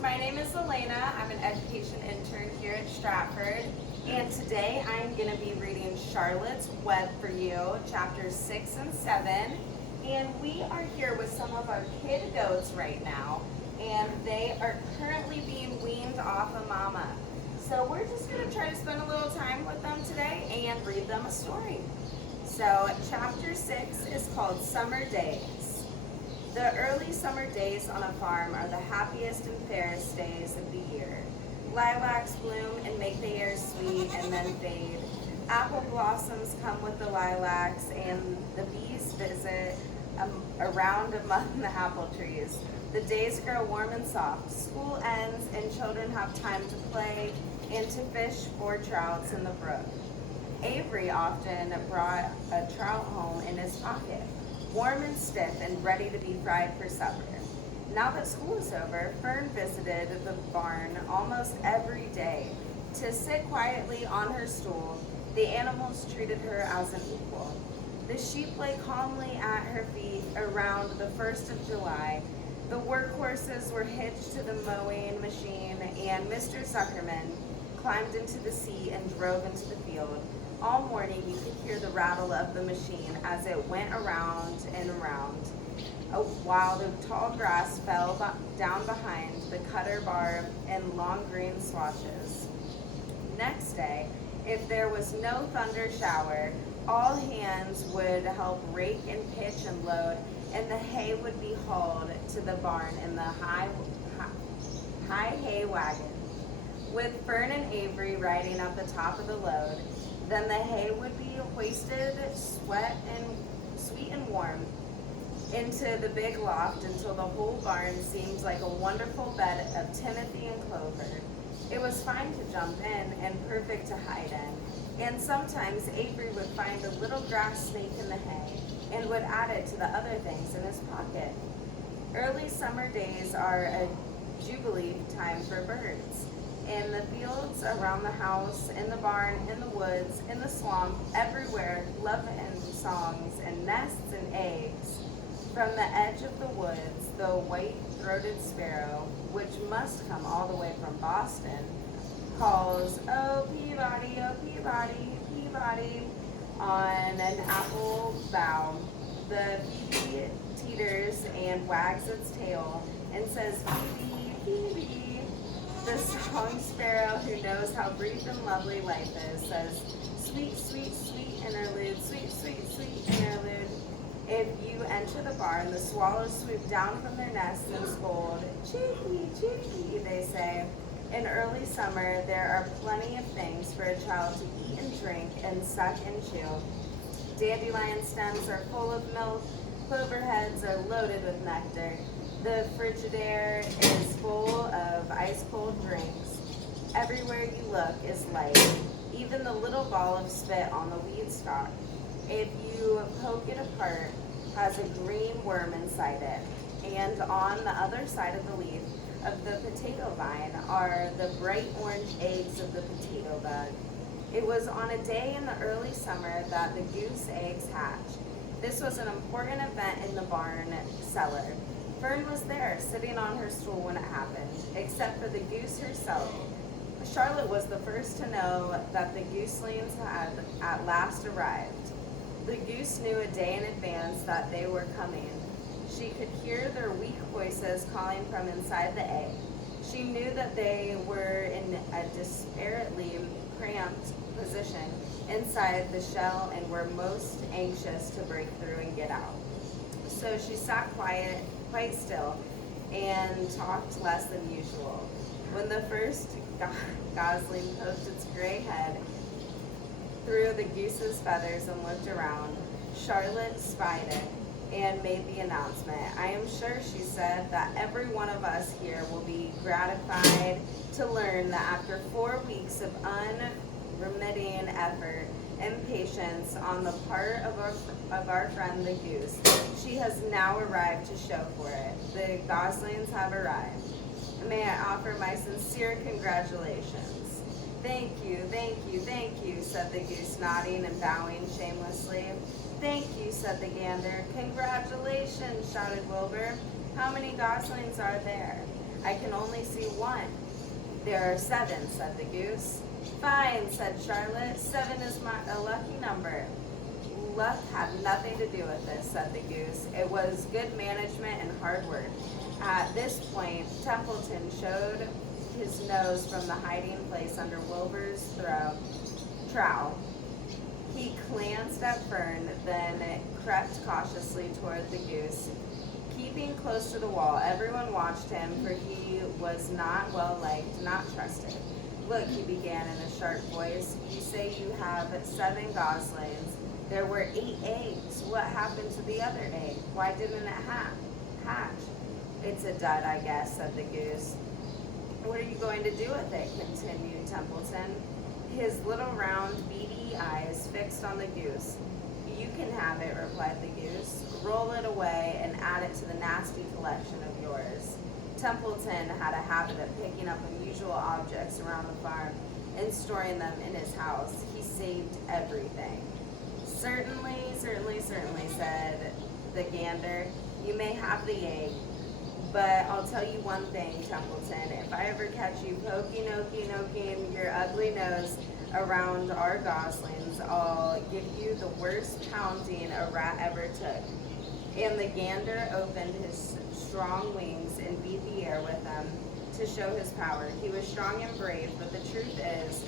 My name is Elena. I'm an education intern here at Stratford, and today I'm going to be reading Charlotte's Web for you, chapters 6 and 7. And we are here with some of our kid goats right now, and they are currently being weaned off of mama. So we're just going to try to spend a little time with them today and read them a story. So chapter 6 is called Summer Days. The early summer days on a farm are the happiest and fairest days of the year. Lilacs bloom and make the air sweet and then fade. Apple blossoms come with the lilacs, and the bees visit around among the apple trees. The days grow warm and soft. School ends and children have time to play and to fish for trouts in the brook. Avery often brought a trout home in his pocket, warm and stiff and ready to be fried for supper. Now that school is over, Fern visited the barn almost every day. To sit quietly on her stool, the animals treated her as an equal. The sheep lay calmly at her feet around the 1st of July. The workhorses were hitched to the mowing machine, and Mr. Zuckerman climbed into the seat and drove into the field. All morning you could hear the rattle of the machine as it went around and around, while the tall grass fell down behind the cutter bar in long green swatches. Next day, if there was no thunder shower, all hands would help rake and pitch and load, and the hay would be hauled to the barn in the high hay wagon, with Fern and Avery riding at the top of the load. Then the hay would be hoisted, sweet and warm, into the big loft until the whole barn seemed like a wonderful bed of timothy and clover. It was fine to jump in and perfect to hide in, and sometimes Avery would find a little grass snake in the hay and would add it to the other things in his pocket. Early summer days are a jubilee time for birds. In the fields, around the house, in the barn, in the woods, in the swamp, everywhere, love and songs and nests and eggs. From the edge of the woods, the white-throated sparrow, which must come all the way from Boston, calls, "Oh, Peabody, Peabody," on an apple bough. The phoebe teeters and wags its tail and says, "Phoebe, Phoebe." The song sparrow, who knows how brief and lovely life is, says, "Sweet, sweet, sweet interlude, sweet, sweet, sweet interlude." If you enter the barn, the swallows swoop down from their nests and scold. "Cheeky, cheeky," they say. In early summer, there are plenty of things for a child to eat and drink and suck and chew. Dandelion stems are full of milk. Clover heads are loaded with nectar. The Frigidaire is full of ice-cold drinks. Everywhere you look is light, even the little ball of spit on the weed stalk, if you poke it apart, has a green worm inside it. And on the other side of the leaf of the potato vine are the bright orange eggs of the potato bug. It was on a day in the early summer that the goose eggs hatched. This was an important event in the barn cellar. Fern was there, sitting on her stool when it happened, except for the goose herself. Charlotte was the first to know that the gooselings had at last arrived. The goose knew a day in advance that they were coming. She could hear their weak voices calling from inside the egg. She knew that they were in a desperately cramped position inside the shell and were most anxious to break through and get out. So she sat quite still and talked less than usual. When the first gosling poked its gray head through the goose's feathers and looked around, Charlotte spied it and made the announcement. "I am sure," she said, "that every one of us here will be gratified to learn that after 4 weeks of unremitting effort and patience on the part of our friend the goose, she has now arrived to show for it. The goslings have arrived. May I offer my sincere congratulations." "Thank you, thank you, thank you," said the goose, nodding and bowing shamelessly. "Thank you," said the gander. "Congratulations," shouted Wilbur. "How many goslings are there?" I can only see one. There are 7, said the goose. Fine, said Charlotte. 7 is a lucky number. Luck had nothing to do with this, said the goose. It was good management and hard work. At this point, Templeton showed his nose from the hiding place under Wilbur's trowel. He glanced at Fern, then crept cautiously toward the goose. Keeping close to the wall, everyone watched him, for he was not well liked, not trusted. Look, he began in a sharp voice, you say you have 7 goslings. There were 8 eggs. What happened to the other egg? Why didn't it hatch? It's a dud, I guess, said the goose. What are you going to do with it? Continued Templeton, his little round beady eyes fixed on the goose. You can have it, replied the goose. Roll it away and add it to the nasty collection of yours. Templeton had a habit of picking up unusual objects around the farm and storing them in his house. He saved everything. Certainly, said the gander. You may have the egg, but I'll tell you one thing, Templeton. If I ever catch you poking your ugly nose around our goslings, I'll give you the worst pounding a rat ever took. And the gander opened his strong wings and beat the air with them to show his power. He was strong and brave, but the truth is,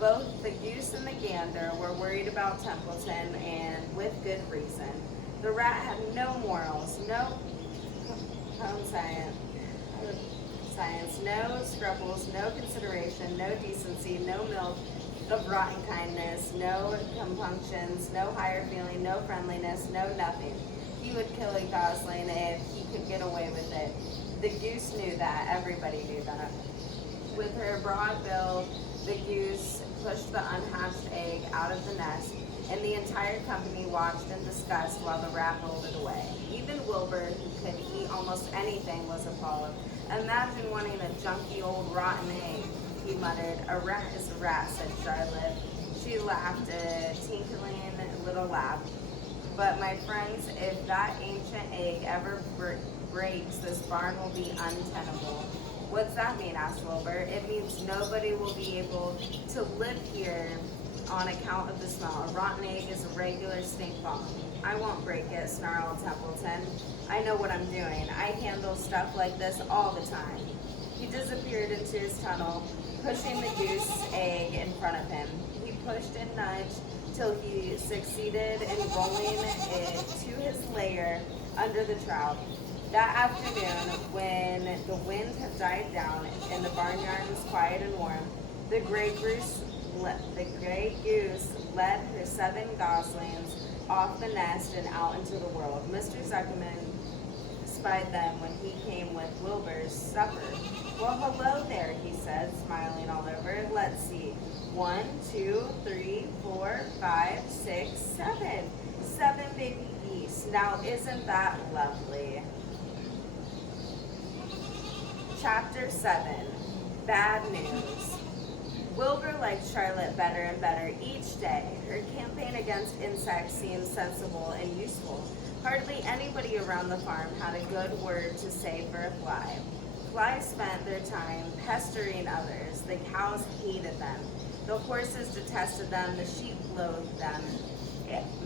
both the goose and the gander were worried about Templeton, and with good reason. The rat had no morals, no home science, no scruples, no consideration, no decency, no milk of rotten kindness, no compunctions, no higher feeling, no friendliness, no nothing. He would kill a gosling if he could get away with it. The goose knew that. Everybody knew that. With her broad bill, the goose pushed the unhatched egg out of the nest, and the entire company watched in disgust while the rat rolled it away. Even Wilbur, who could eat almost anything, was appalled. Imagine wanting a junky old rotten egg, he muttered. A rat is a rat, said Charlotte. She laughed a tinkling little laugh. But my friends, if that ancient egg ever breaks, this barn will be untenable. What's that mean? Asked Wilbur. It means nobody will be able to live here on account of the smell. A rotten egg is a regular stink bomb. I won't break it, snarled Templeton. I know what I'm doing. I handle stuff like this all the time. He disappeared into his tunnel, pushing the goose egg in front of him. He pushed and nudged till he succeeded in rolling it to his lair under the trowel. That afternoon, when the wind had died down and the barnyard was quiet and warm, the gray goose led her 7 goslings off the nest and out into the world. Mr. Zuckerman spied them when he came with Wilbur's supper. Well, hello there, he said, smiling all over. Let's see. 1, 2, 3, 4, 5, 6, 7. 7 baby geese. Now, isn't that lovely? Chapter 7. Bad news. Wilbur liked Charlotte better and better each day. Her campaign against insects seemed sensible and useful. Hardly anybody around the farm had a good word to say for a fly. Flies spent their time pestering others. The cows hated them. The horses detested them. The sheep loathed them.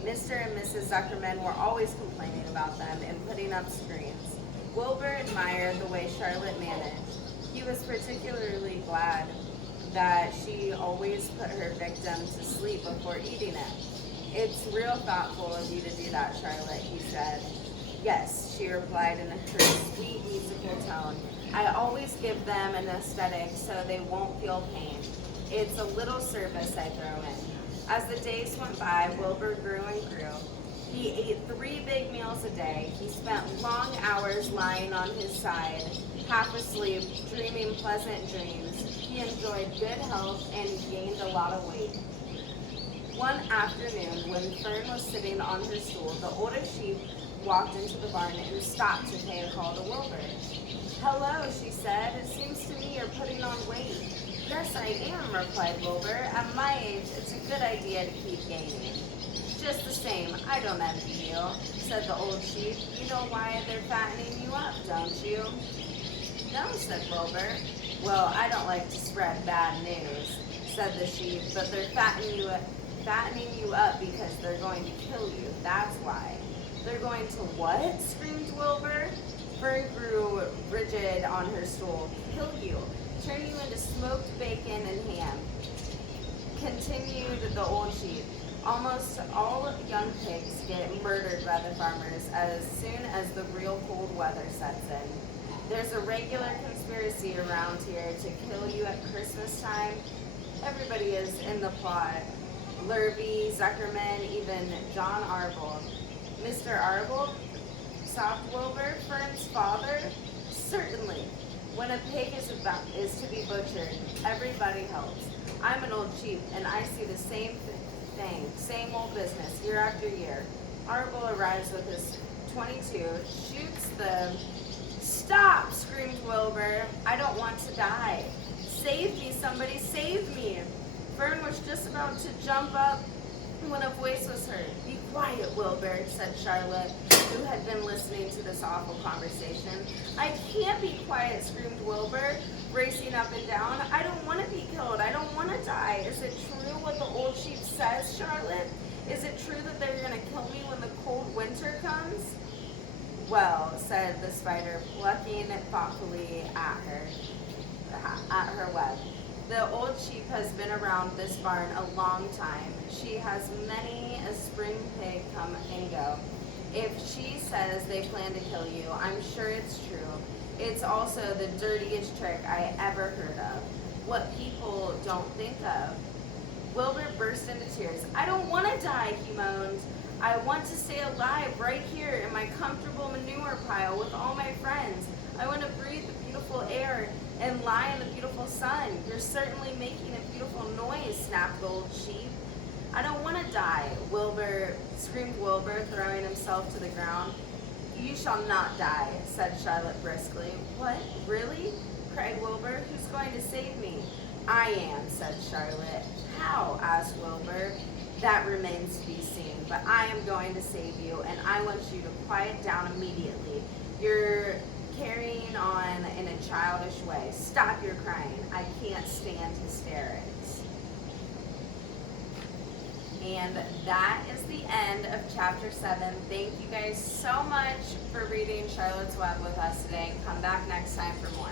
Mr. and Mrs. Zuckerman were always complaining about them and putting up screens. Wilbur admired the way Charlotte managed. He was particularly glad that she always put her victim to sleep before eating it. It's real thoughtful of you to do that, Charlotte, he said. Yes, she replied in her sweet, musical tone. I always give them an anesthetic so they won't feel pain. It's a little service I throw in. As the days went by, Wilbur grew and grew. He ate 3 big meals a day. He spent long hours lying on his side, half asleep, dreaming pleasant dreams. He enjoyed good health and he gained a lot of weight. One afternoon, when Fern was sitting on her stool, the oldest sheep walked into the barn and stopped to pay a call to Wilbur. Hello, she said. It seems to me you're putting on weight. Yes, I am, replied Wilbur. At my age, it's a good idea to keep gaining. Just the same, I don't envy you, said the old sheep. You know why they're fattening you up, don't you? "No," said Wilbur. "Well, I don't like to spread bad news," said the sheep, "but they're fattening you up because they're going to kill you. That's why." "They're going to what?" screamed Wilbur. Fern grew rigid on her stool. "Kill you. Turn you into smoked bacon and ham," continued the old sheep. "Almost all young pigs get murdered by the farmers as soon as the real cold weather sets in. There's a regular conspiracy around here to kill you at Christmas time. Everybody is in the plot. Lurby, Zuckerman, even John Arbold." "Mr. Arbold?" sobbed Wilbur. "Fern's father?" "Certainly. When a pig is to be butchered, everybody helps. I'm an old sheep, and I see the same thing, same old business, year after year." Arbold arrives with his .22, shoots the... "Stop!" screamed Wilbur. "I don't want to die. Save me, somebody, save me." Fern was just about to jump up when a voice was heard. "Be quiet, Wilbur," said Charlotte, who had been listening to this awful conversation. "I can't be quiet," screamed Wilbur, racing up and down. "I don't want to be killed. I don't want to die. Is it true what the old sheep says, Charlotte? Is it true that they're going to kill me when the cold winter comes?" "Well," said the spider, plucking thoughtfully at her web, "the old sheep has been around this barn a long time. She has many a spring pig come and go. If she says they plan to kill you, I'm sure it's true. It's also the dirtiest trick I ever heard of. What people don't think of." Wilbur burst into tears. "I don't want to die," he moaned. "I want to stay alive right here in my comfortable manure pile with all my friends. I want to breathe the beautiful air and lie in the beautiful sun." "You're certainly making a beautiful noise," snapped the old sheep. "I don't want to die," screamed Wilbur, throwing himself to the ground. "You shall not die," said Charlotte briskly. "What, really?" cried Wilbur. "Who's going to save me?" "I am," said Charlotte. "How?" asked Wilbur. "That remains to be seen, but I am going to save you, and I want you to quiet down immediately. You're carrying on in a childish way. Stop your crying. I can't stand hysterics." And that is the end of chapter 7. Thank you guys so much for reading Charlotte's Web with us today. Come back next time for more.